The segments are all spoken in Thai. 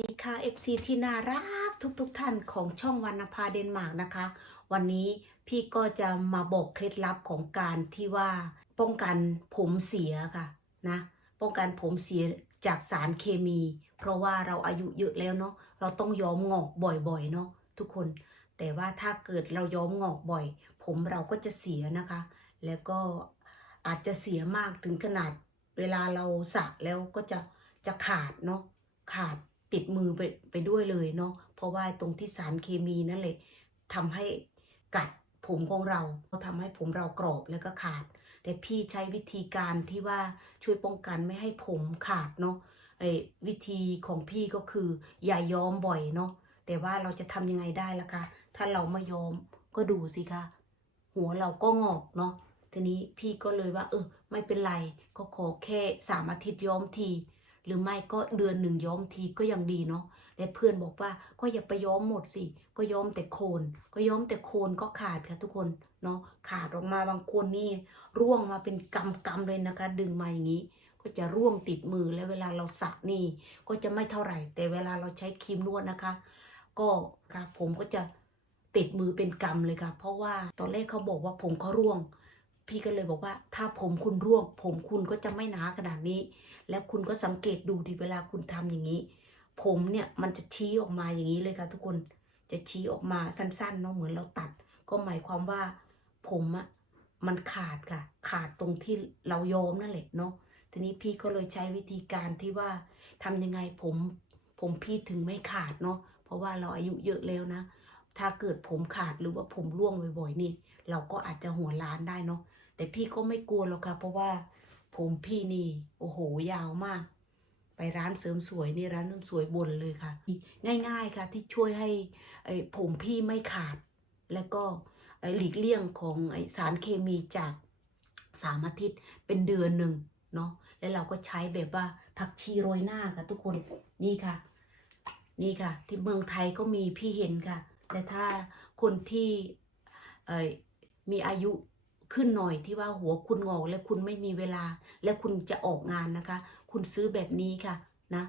ดีค่ะ FC ที่น่ารักทุกๆทท่านของช่องวรรณภาเดนมาร์กนะคะ วันนี้พี่ก็จะมาบอกเคล็ดลับของการที่ว่าป้องกันผมเสียค่ะนะป้องกันผมเสียจากสารเคมี เพราะว่าเราอายุเยอะแล้วเนาะเราต้องย้อมงอกบ่อยๆเนาะทุกคน แต่ว่าถ้าเกิดเราย้อมงอกบ่อย ผมเราก็จะเสียนะคะ แล้วก็อาจจะเสียมากถึงขนาดเวลาเราสระแล้วก็จะจะขาดเนาะขาด ติดมือไปไปด้วยเลยเนาะเพราะว่าตรงที่สารเคมีนั่นแหละทำให้กัดผมของเราก็ทำให้ผมเรากรอบแล้วก็ขาด แต่พี่ใช้วิธีการที่ว่าช่วยป้องกันไม่ให้ผมขาดเนาะไอ้วิธีของพี่ก็คืออย่าย้อมบ่อยเนาะแต่ว่าเราจะทำยังไงได้ล่ะคะถ้าเราไม่ย้อมก็ดูสิคะหัวเราก็งอกเนาะทีนี้พี่ก็เลยว่า เออไม่เป็นไรก็ขอแค่สามอาทิตย์ย้อมที หรือไม่ก็เดือนหนึ่งย้อมทีก็ยังดีเนาะและเพื่อนบอกว่าก็อย่าไปย้อมหมดสิ ก็ย้อมแต่โคน ก็ย้อมแต่โคนก็ขาดค่ะทุกคนเนาะขาดออกมาบางคนนี่ร่วงมาเป็นกำกำเลยนะคะ ดึงมาอย่างนี้ ก็จะร่วงติดมือแล้วเวลาเราสระนี่ ก็จะไม่เท่าไหร่ แต่เวลาเราใช้ครีมนวดนะคะ ก็ค่ะผมก็จะติดมือเป็นกำเลยค่ะ เพราะว่าตอนแรกเขาบอกว่าผมเขาร่วง พี่ก็เลยบอกว่า ถ้าผมคุณร่วง ผมคุณก็จะไม่หนาขนาดนี้ แล้วคุณก็สังเกตดูดิเวลาคุณทำอย่างนี้ ผมเนี่ยมันจะชี้ออกมาอย่างนี้เลยค่ะ ทุกคนจะชี้ออกมาสั้นๆเนาะเหมือนเราตัด ก็หมายความว่า ผมอะมันขาดค่ะ ขาดตรงที่เราโยมนั่นแหละเนาะทีนี้พี่ก็เลยใช้วิธีการที่ว่าทำยังไงผม ผมพี่ถึงไม่ขาดเนาะเพราะว่าเราอายุเยอะแล้วนะ ถ้าเกิดผมขาดหรือว่าผมร่วงบ่อยๆนี่ เราก็อาจจะหัวล้านได้เนาะแต่พี่ก็ไม่กลัวหรอกค่ะ เพราะว่าผมพี่นี่ โอ้โหยาวมาก ไปร้านเสริมสวยนี่ร้านเสริมสวยบนเลยค่ะ ง่าย ๆค่ะ ที่ช่วยให้ผมพี่ไม่ขาด แล้วก็หลีกเลี่ยงของสารเคมีจากสามอาทิตย์เป็นเดือนหนึ่งเนาะแล้วเราก็ใช้แบบว่าผักชีโรยหน้าค่ะทุกคนนี่ค่ะ นี่ค่ะ ที่เมืองไทยก็มีพี่เห็นค่ะ แต่ถ้าคนที่มีอายุขึ้นหน่อยที่ว่าหัวคุณงอกและคุณไม่มีเวลา และคุณจะออกงานนะคะ คุณซื้อแบบนี้ค่ะนะ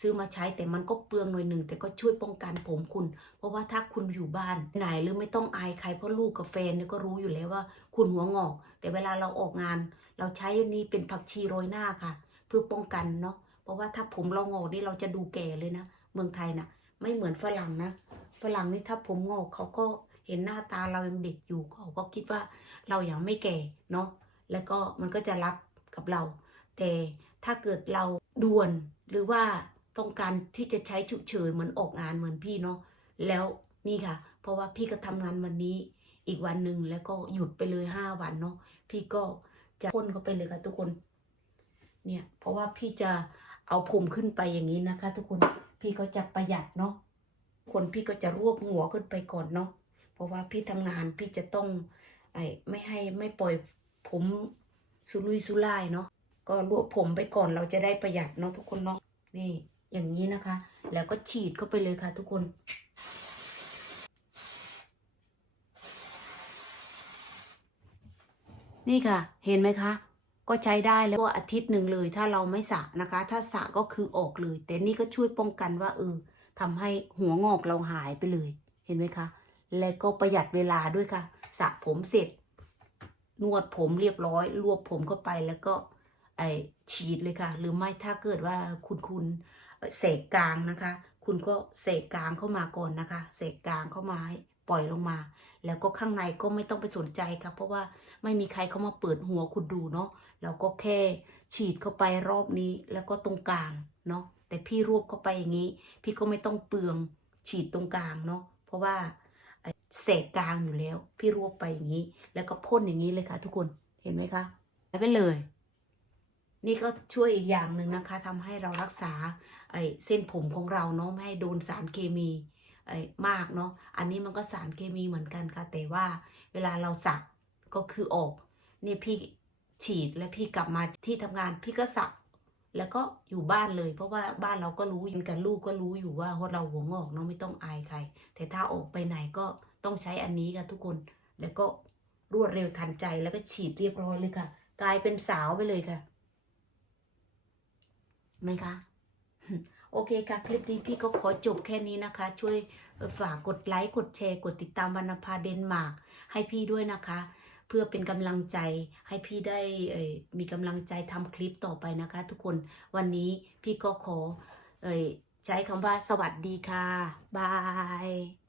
ซื้อมาใช้แต่มันก็เปลืองหน่อยหนึ่งแต่ก็ช่วยป้องกันผมคุณ เพราะว่าถ้าคุณอยู่บ้านไหนหรือไม่ต้องอายใครเพราะลูกกับแฟนเนี่ยก็รู้อยู่แล้วว่า คุณหัวงอก แต่เวลาเราออกงาน เราใช้อันนี้เป็นผักชีโรยหน้าค่ะ เพื่อป้องกันเนาะเพราะว่าถ้าผมเรางอกนี่เราจะดูแก่เลยนะ เมืองไทยน่ะ ไม่เหมือนฝรั่งนะ ฝรั่งนี่ถ้าผมงอกเขาก็เห็นหน้าตาเรายังเด็กอยู่เขาก็คิดว่าเรายัางไม่แก่เนาะแล้วก็มันก็จะรับกับเรา แต่ถ้าเกิดเราด่วนหรือว่าต้องการที่จะใช้ฉุกเฉินเหมือนออกงานเหมือนพี่เนาะแล้วนี่ค่ะ เพราะว่าพี่ก็ทำงานวันนี้อีกวันหนึ่งแล้วก็หยุดไปเลยห้าวันเนาะพี่ก็จะพ่นเขาไปเลยค่ะทุกคน เนี่ยเพราะว่าพี่จะเอาผมขึ้นไปอย่างนี้นะคะ ทุกคนพี่ก็จะประหยัดเนาะ คนพี่ก็จะรวบหัวขึ้นไปก่อนเนาะเพราะว่าพี่ทำงานพี่จะต้องไอ้ไม่ให้ไม่ปล่อยผมสุรุ่ยสุร่ายเนาะก็รวบผมไปก่อนเราจะได้ประหยัดเนาะทุกคนเนาะนี่อย่างนี้นะคะ แล้วก็ฉีดเข้าไปเลยค่ะ ทุกคนนี่ค่ะ เห็นไหมคะ ก็ใช้ได้แล้วก็อาทิตย์หนึ่งเลย ถ้าเราไม่สระนะคะ ถ้าสระก็คือออกเลย แต่นี่ก็ช่วยป้องกันว่าเออ ทำให้หัวงอกเราหายไปเลย เห็นไหมคะ แล้วก็ประหยัดเวลาด้วยค่ะสระผมเสร็จ นวดผมเรียบร้อย รวบผมเข้าไปแล้วก็ไอฉีดเลยค่ะ หรือไม่ถ้าเกิดว่าคุณคุณเสกกลางนะคะ คุณก็เสกกลางเข้ามาก่อนนะคะ เสกกลางเข้ามาปล่อยลงมา แล้วก็ข้างในก็ไม่ต้องไปสนใจครับเพราะว่าไม่มีใครเข้ามาเปิดหัวคุณดูเนาะเราก็แค่ ฉีดเข้าไปรอบนี้แล้วก็ตรงกลางเนาะแต่พี่รวบเข้าไปอย่างนี้ พี่ก็ไม่ต้องเปลืองฉีดตรงกลางเนาะเพราะว่าเสกกลางอยู่แล้ว พี่รวบไปอย่างนี้ แล้วก็พ่นอย่างนี้เลยค่ะ ทุกคนเห็นไหมคะไปเลย นี่ก็ช่วยอีกอย่างหนึ่งนะคะทำให้เรารักษาไอ้เส้นผมของเราเนาะไม่ให้โดนสารเคมีไอ้มากเนาะอันนี้มันก็สารเคมีเหมือนกันค่ะ แต่ว่าเวลาเราสักก็คือออกนี่พี่ ฉีดแล้วพี่กลับมาที่ทำงานพี่ก็สัก แล้วก็อยู่บ้านเลย เพราะว่าบ้านเราก็รู้ยินกันลูกก็รู้อยู่ว่าเราหัวงอกเนาะไม่ต้องอายใคร แต่ถ้าออกไปไหนก็ต้องใช้อันนี้ค่ะทุกคนแล้วก็รวดเร็วทันใจแล้วก็ฉีดเรียบร้อยเลยค่ะ กลายเป็นสาวไปเลยค่ะไหมคะโอเคค่ะ คลิปนี้พี่ก็ขอจบแค่นี้นะคะ ช่วยฝากกดไลค์ กดแชร์ กดติดตามวรรณภาเดนมาร์กให้พี่ด้วยนะคะ พื่อเป็นกำลังใจให้พี่ได้มีกำลังใจทำคลิปต่อไปนะคะ ทุกคนวันนี้พี่ก็ขออใช้คำว่าสวัสดีค่ะบาย